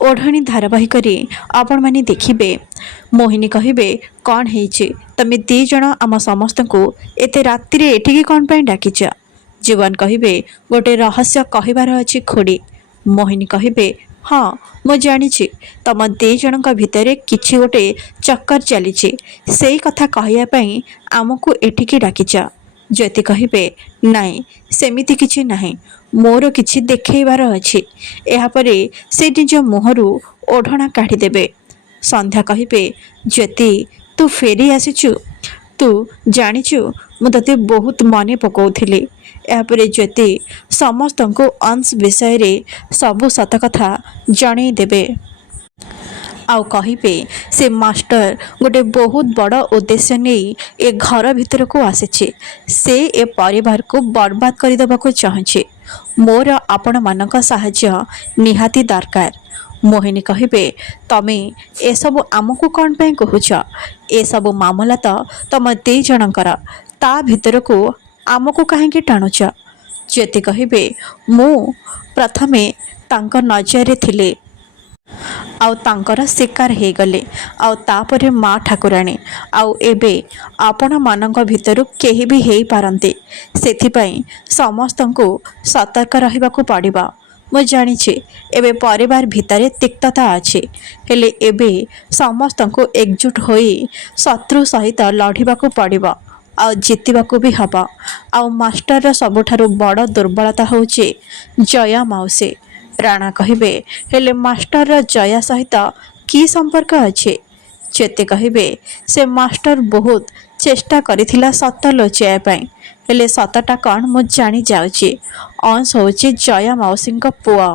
ओढ़णी धारावाहिक आपण मैंने देखिए मोहिनी कहे कौन है तमे दी जन आम समस्त को एत राति एठिकी कौन पर डाकिच। जीवन कहे गोटे रहस्य कहबार अच्छी खोड़ी। मोहिनी कहे हाँ मु जानी तम दी जन भितर किछि गोटे चक्कर चली से कथा कहवाई आमको एठिकी डाकिच। ज्योति कहे नाई सेमिति किछि नाही मोर किछि देखैबार अछि। एहापरे से निज मुहरु ओढ़णा काढ़ीदेवे। संध्या कहे ज्योति तू फेरी आसीचु तू जानिचु मु तते बहुत मने पकाउथिली। एहापरे ज्योति समस्त को अंश विषय रे सबु सत कथा जणै देबे। आउ कहिबे से मास्टर गोटे बहुत बड़ उद्देश्य नहीं ए घर भीतर को आसीचे। से ए परिवार को बर्बाद करदेवा को चाहे। मोर आपण मानक साहाय्य निहाती दरकार। मोहिनी कहे तमे ए सब आमको कौन पे कहूच। ए सब मामला तो तम दी जनकर ता भीतर को आमको कहीं टाणुच। ज्योति कहे मु प्रथमे तांक नजर थिले आउ तांकर शिकार हो गले आउ तापरे माँ ठाकुराणी आउ एबे आपण मानक भितरु केही भी हेई पारंते। सेथिपाई समस्त को सतर्क रहिबाकु पड़िबा। मु जानिछि एबे परिवार भितरे तिक्तता अछि हेले एबे समस्त को एकजुट होई शत्रु सहित लढ़िबाकु पड़िबा आउ जितिबाकु भी हबा। आउ मास्टर सबुठारु बड़ दुर्बलता होउछि जया मौसी। राणा कहे हेले मास्टर जया सहित की संपर्क अच्छे। ज्योति कहे से मास्टर बहुत चेष्टा करिथिला सत लुचाइबा हेले सतटा कौन मु जानी जाउछि। अंश होउछि जया मौसी पुआ।